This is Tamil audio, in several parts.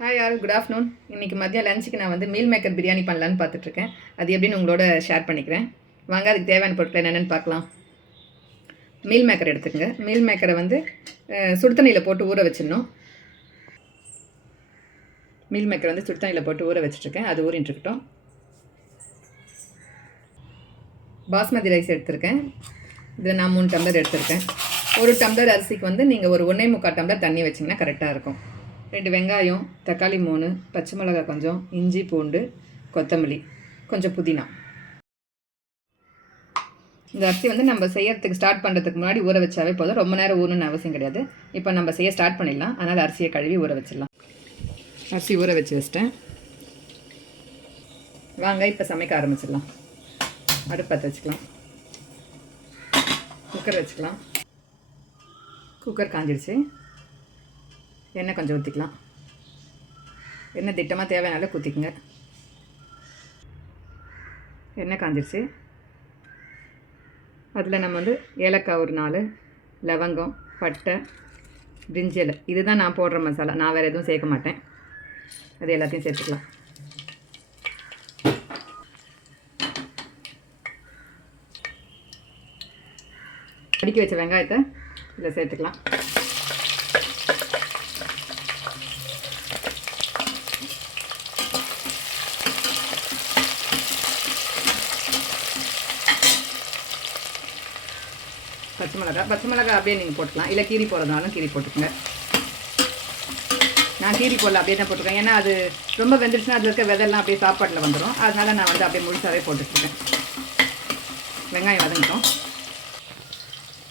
ஹாய் ஆல் குட் ஆஃப்டர்நூன் இன்றைக்கி மதியம் லஞ்சுக்கு நான் வந்து மீல் மேக்கர் பிரியாணி பண்ணலான்னு பார்த்துட்ருக்கேன். அது எப்படின்னு உங்களோட ஷேர் பண்ணிக்கிறேன். வாங்க அதுக்கு தேவையான பொருட்கள் என்னென்னு பார்க்கலாம். மீல் மேக்கர் எடுத்துக்கங்க. மீல் மேக்கரை வந்து அஹ், சுடு தண்ணியில் போட்டு ஊற வச்சிடணும். மீல் மேக்கர் வந்து சுடுதண்ணியில் போட்டு ஊற வச்சுட்ருக்கேன். அது ஊறின்னு இருக்கட்டும் பாஸ்மதி ரைஸ் எடுத்திருக்கேன். இதில் நான் மூணு டம்ளர் எடுத்திருக்கேன். ஒரு டம்ளர் அரிசிக்கு வந்து நீங்கள் ஒரு ஒன்றே முக்கால் டம்ளர் தண்ணி வச்சிங்கன்னா கரெக்டாக இருக்கும். ரெண்டு வெங்காயம் தக்காளி மூணு பச்சை மிளகாய் கொஞ்சம் இஞ்சி பூண்டு கொத்தமல்லி கொஞ்சம் புதினா. இந்த அரிசி வந்து நம்ம செய்யறதுக்கு ஸ்டார்ட் பண்ணுறதுக்கு முன்னாடி ஊற வச்சாவே போதும். ரொம்ப நேரம் ஊறணும்னு அவசியம் கிடையாது. இப்போ நம்ம செய்ய ஸ்டார்ட் பண்ணிடலாம். அதனால் அரிசியை கழுவி ஊற வச்சிடலாம். அரிசி ஊற வச்சு வச்சிட்டேன். வாங்க இப்போ சமைக்க ஆரம்பிச்சிடலாம். அடுப்பத்தை வச்சுக்கலாம். குக்கர் வச்சுக்கலாம். குக்கர் காஞ்சிடுச்சு. எண்ணெய் கொஞ்சம் ஊற்றிக்கலாம் எண்ணெய் திட்டமாக தேவையான ஊற்றிக்குங்க எண்ணெய் காஞ்சிருச்சு. அதில் நம்ம வந்து ஏலக்காய் ஒரு நாலு லவங்கம் பட்டை பிரிஞ்சில் இதுதான் நான் போடுற மசாலா. நான் வேறு எதுவும் சேர்க்க மாட்டேன். அது எல்லாத்தையும் சேர்த்துக்கலாம். அடிக்க வச்ச வெங்காயத்தை இதில் சேர்த்துக்கலாம். பச்சை மிளகாய் பச்சை மிளகாய் அப்படியே நீங்கள் போட்டுக்கலாம். இல்லை கீரி போடுறதுனாலும் கீரி போட்டுக்கோங்க. நான் கீரி போடல அப்படியே தான் போட்டுருக்கேன் ஏன்னா அது ரொம்ப வெந்துருச்சுன்னா அதில் இருக்க விதெல்லாம் அப்படியே சாப்பாட்டில் வந்துடும் அதனால் நான் வந்து அப்படியே முழுசாகவே போட்டுட்ருக்கேன் வெங்காயம் வதங்கிட்டோம்.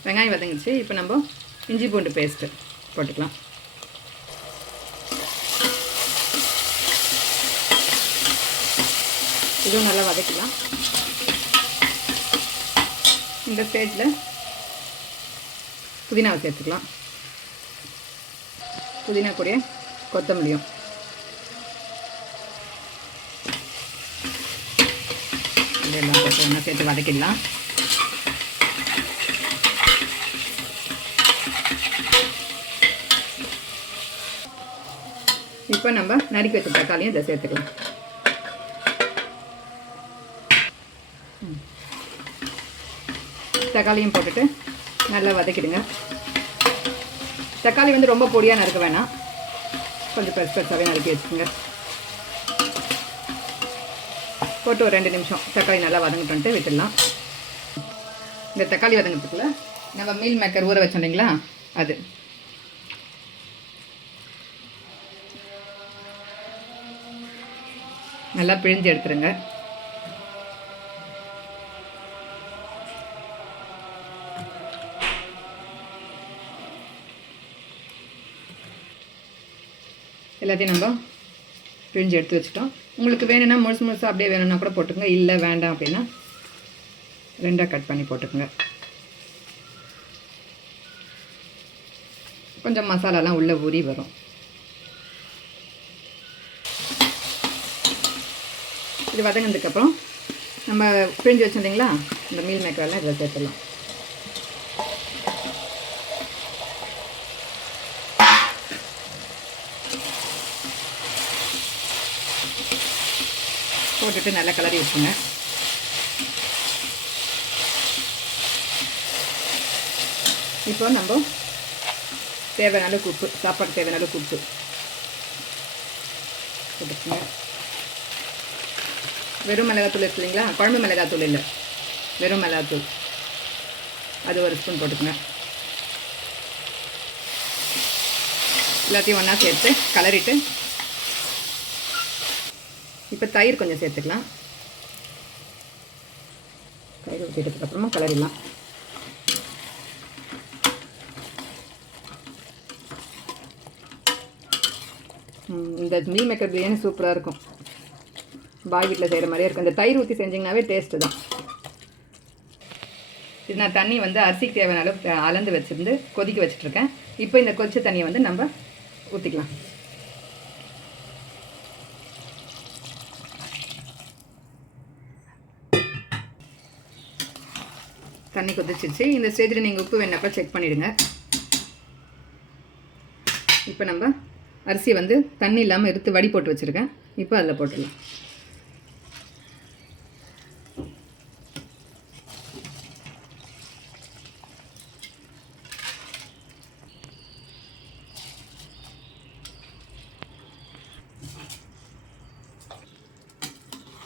வெங்காயம் வதங்கிச்சு இப்போ நம்ம இஞ்சி பூண்டு பேஸ்ட்டு போட்டுக்கலாம். இதுவும் நல்லா வதக்கலாம் இந்த ஸ்டேஜில் புதினாவை சேர்த்துக்கலாம் புதினா கூட கொத்தமல்லியும். இதெல்லாம் போட்டு ஒன்றா சேர்த்து வதக்கிடலாம். இப்போ நம்ம நறுக்கி வச்ச தக்காளியும் இதில் சேர்த்துக்கலாம். தக்காளியும் போட்டுட்டு நல்லா வதக்கிடுங்க. தக்காளி வந்து ரொம்ப பொடியாக நறுக்க வேணாம். கொஞ்சம் பெருசு பெருசாகவே நறுக்கி வச்சுக்கோங்க. போட்டு ஒரு ரெண்டு நிமிஷம் தக்காளி நல்லா வதங்கிட்டு விட்டுடலாம். இந்த தக்காளி வதங்கிறதுக்குள்ள நம்ம மீல் மேக்கர் ஊற வச்சோம் இல்லைங்களா? அது. நல்லா பிழிஞ்சு எடுத்துருங்க. எல்லாத்தையும் நம்ம பிழிஞ்சு எடுத்து வச்சுட்டோம். உங்களுக்கு வேணும்னா முழுசு முழுசாக அப்படியே வேணும்னா கூட போட்டுக்கோங்க. இல்லை வேண்டாம் அப்படின்னா ரெண்டாக கட் பண்ணி போட்டுக்கோங்க. கொஞ்சம் மசாலாலாம் உள்ளே ஊறி வரும். இது வதங்கினதுக்கப்புறம் நம்ம பிழிஞ்சு வச்சோம் இல்லைங்களா இந்த மீல் மேக்கரெல்லாம் இதில் சேர்த்துடலாம். போட்டுட்டு நல்லா கிளறி வச்சுங்க இப்போ நம்ம தேவையான உப்பு சாப்பாடு தேவையான உப்பு போட்டுக்கோங்க. வெறும் மிளகாத்தூள் இருக்கு இல்லைங்களா? குழம்பு மிளகாத்தூள் இல்லை. வெறும் மிளகாத்தூள். அது ஒரு ஸ்பூன் போட்டுக்கோங்க. எல்லாத்தையும் ஒன்றா சேர்த்து கலரிட்டு இப்போ தயிர் கொஞ்சம் சேர்த்துக்கலாம். தயிர் ஊற்றிட்டதுக்கப்புறமா கலரிடலாம் இந்த மீல் மேக்கர் பிரியாணி சூப்பராக இருக்கும். பாய் வீட்டில் செய்கிற மாதிரியே இருக்கும். இந்த தயிர் ஊற்றி செஞ்சிங்கனாவே டேஸ்ட்டு தான். இது நான் தண்ணி வந்து அரிசிக்கு தேவையான அளவு அளந்து வச்சுருந்து கொதிக்க வச்சுட்ருக்கேன் இப்போ இந்த கொதிச்ச தண்ணியை வந்து நம்ம ஊற்றிக்கலாம் தண்ணி கொதிச்சிருச்சு. இந்த ஸ்டேஜில் நீங்கள் உப்பு வேணாப்பா செக் பண்ணிவிடுங்க இப்போ நம்ம அரிசியை வந்து தண்ணி இல்லாமல் எடுத்து வடி போட்டு வச்சுருக்கேன். இப்போ அதில் போட்டுடலாம்.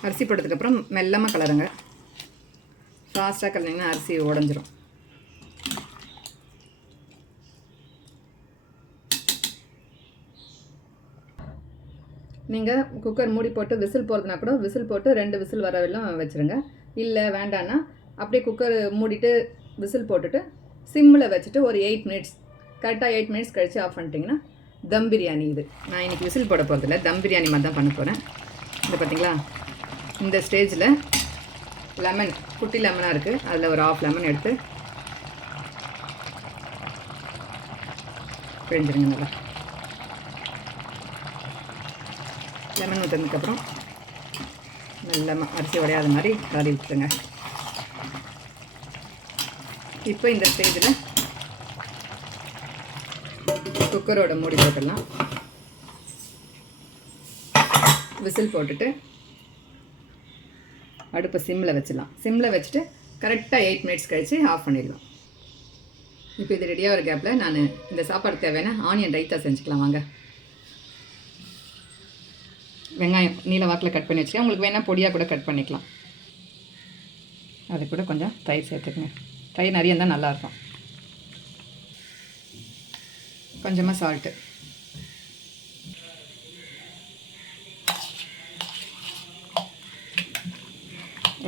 அரிசி போட்டதுக்கப்புறம் மெல்லமாக கலருங்க. ஃபாஸ்ட்டாக கலந்தீங்கன்னா அரிசி உடஞ்சிரும். நீங்கள் குக்கர் மூடி போட்டு விசில் போகிறதுனா கூட விசில் போட்டு ரெண்டு விசில் வரவெல்லாம் வச்சுருங்க. இல்லை வேண்டான்னா அப்படியே குக்கர் மூடிட்டு விசில் போட்டுட்டு சிம்மில் வச்சுட்டு ஒரு எயிட் மினிட்ஸ் கரெக்டாக எயிட் மினிட்ஸ் கழித்து ஆஃப் பண்ணிட்டீங்கன்னா தம் பிரியாணி இது. நான் இன்றைக்கி விசில் போட போகிறதில்ல தம் பிரியாணி மாதிரி தான் பண்ண போகிறேன் இது பார்த்தீங்களா? இந்த ஸ்டேஜில் லெமன் குட்டி லெமனாக இருக்குது அதில் ஒரு ஆஃப் லெமன் எடுத்து பிழிஞ்சிருங்க நல்லா. லெமன் ஊற்றினதுக்கப்புறம் நல்ல அரிசி உடையாத மாதிரி கலரி விட்டுருங்க இப்போ இந்த ஸ்டேஜில் குக்கரோட மூடி போட்டுடலாம். விசில் போட்டுட்டு அடுப்பை சிம்மில் வச்சிடலாம். சிம்மில் வச்சுட்டு கரெக்டாக எயிட் மினிட்ஸ் கழித்து ஆஃப் பண்ணிடலாம். இப்போ இது ரெடியாக ஒரு கேப்பில் நான் இந்த சாப்பாடு தேவையான ஆனியன் ரைத்தா செஞ்சுக்கலாம் வாங்க. வெங்காயம் நீல வாக்கில் கட் பண்ணி வச்சுக்கேன் உங்களுக்கு வேணால் பொடியாக கூட கட் பண்ணிக்கலாம். அது கூட கொஞ்சம் தயிர் சேர்த்துக்கங்க. தயிர் நிறைய இருந்தால் நல்லாயிருக்கும் கொஞ்சமாக சால்ட்டு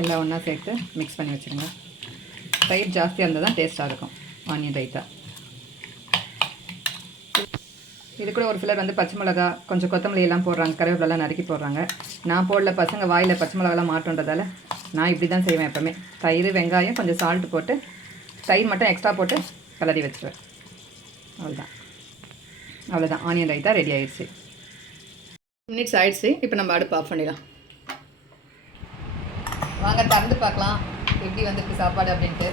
எல்லாம் ஒன்றா சேர்த்து மிக்ஸ் பண்ணி வச்சுருங்க. தயிர் ஜாஸ்தியாக இருந்தால் தான் டேஸ்ட்டாக இருக்கும். ஆனியன் ரைத்தா இது கூட ஒரு சிலர் வந்து பச்சை மிளகா கொஞ்சம் கொத்தமல்லி எல்லாம் போடுறாங்க கருவேப்பிலெல்லாம் நறுக்கி போடுறாங்க. நான் போடல பசங்க வாயில் பச்சை மிளகாலாம் மாட்டோன்றதால நான் இப்படி தான் செய்வேன் எப்போவுமே. தயிர் வெங்காயம் கொஞ்சம் சால்ட் போட்டு தயிர் மட்டும் எக்ஸ்ட்ரா போட்டு கலரி வச்சுருவேன். அவ்வளோதான் அவ்வளோதான் ஆனியன் ரைத்தா ரெடி ஆயிடுச்சு. மினிட்ஸ் ஆயிடுச்சு. இப்போ நம்ம அடுப்பு ஆஃப் பண்ணிடலாம். வாங்க திறந்து பார்க்கலாம். எப்படி வந்திருக்கு சாப்பாடு அப்படின்ட்டு.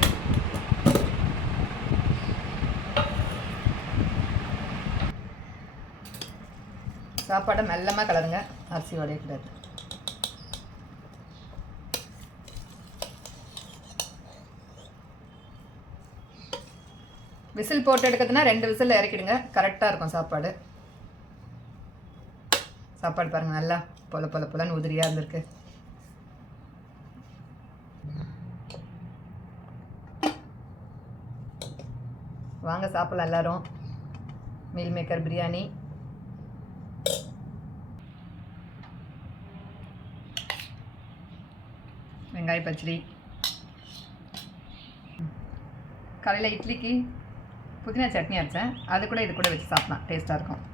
சாப்பாடை மெல்லமாக கலருங்க. அரிசி உடையக்கூடாது விசில் போட்டு எடுக்கிறதுனா ரெண்டு விசில் இறக்கிடுங்க. கரெக்டாக இருக்கும் சாப்பாடு. சாப்பாடு பாருங்கள் நல்லா பொல பொல பொலன்னு உதிரியாக இருந்திருக்கு. வாங்க சாப்பிடலாம் எல்லாரும். Meal maker biryani. வெங்காய பச்சடி. காலையில் இட்லிக்கு புதினா சட்னி அரைச்சேன். அது கூட இது கூட வச்சு சாப்பிடலாம். டேஸ்ட்டாக இருக்கும்.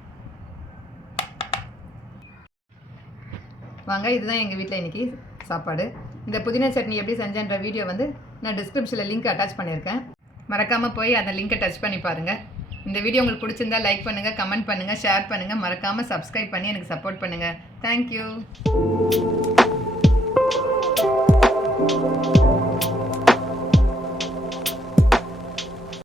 வாங்க இதுதான் எங்கள் வீட்டில் இன்றைக்கி சாப்பாடு. இந்த புதினா சட்னி எப்படி செஞ்சேன்ற வீடியோ வந்து நான் டிஸ்கிரிப்ஷனில் லிங்க் அட்டாச் பண்ணியிருக்கேன். மறக்காமல் போய் அந்த லிங்கை டச் பண்ணி பாருங்கள் இந்த வீடியோ உங்களுக்கு பிடிச்சிருந்தா லைக் பண்ணுங்கள் கமெண்ட் பண்ணுங்கள் ஷேர் பண்ணுங்கள் மறக்காமல் சப்ஸ்கிரைப் பண்ணி எனக்கு சப்போர்ட் பண்ணுங்கள் தேங்க்யூ